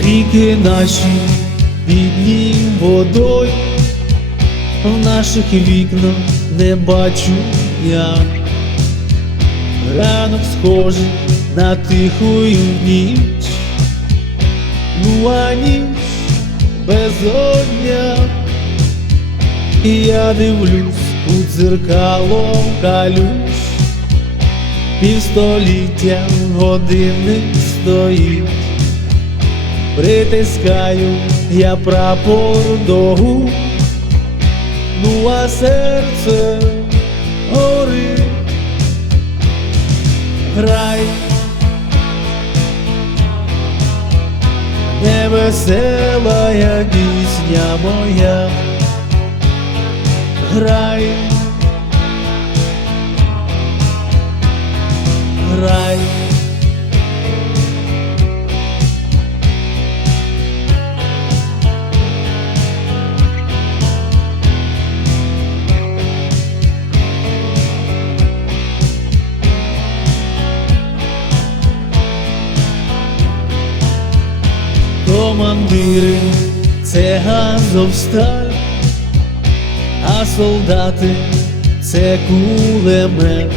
Будинки наші бідні водою, в наших вікнах не бачу я. Ранок схожий на тихую ніч, ну а ніч безодня. І я дивлюсь у дзеркало калюш, півстоліття годинник стоїть, притискаю я прапор до губ, ну а серце горить. Грай, невеселая пісня моя, грай. Командири це газовсталь, а солдати це кулемет,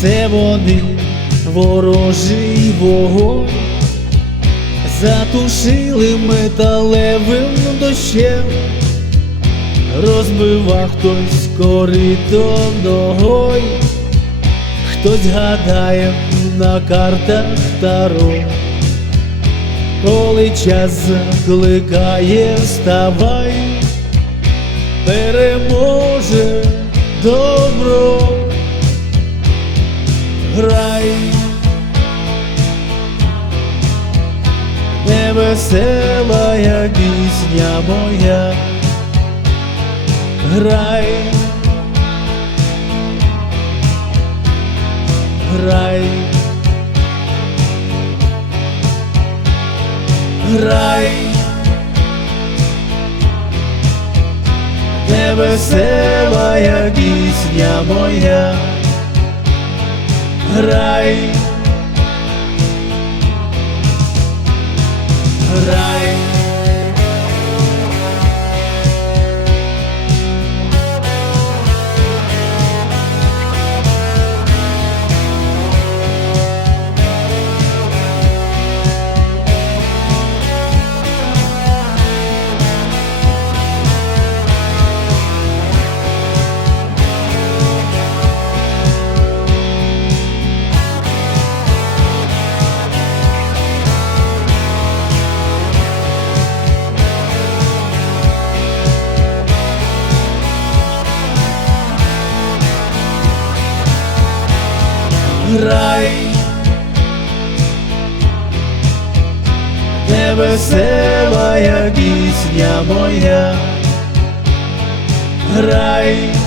це вони ворожий вогонь, затушили металевим дощем, розбивав хтось корито ногой, хтось гадає на картах таро. Коли час закликає, вставай, переможе добро, грай, невеселая пісня моя, грай, грай. Грай, невеселая пісня моя, грай, грай, невеселая пісня моя, грай,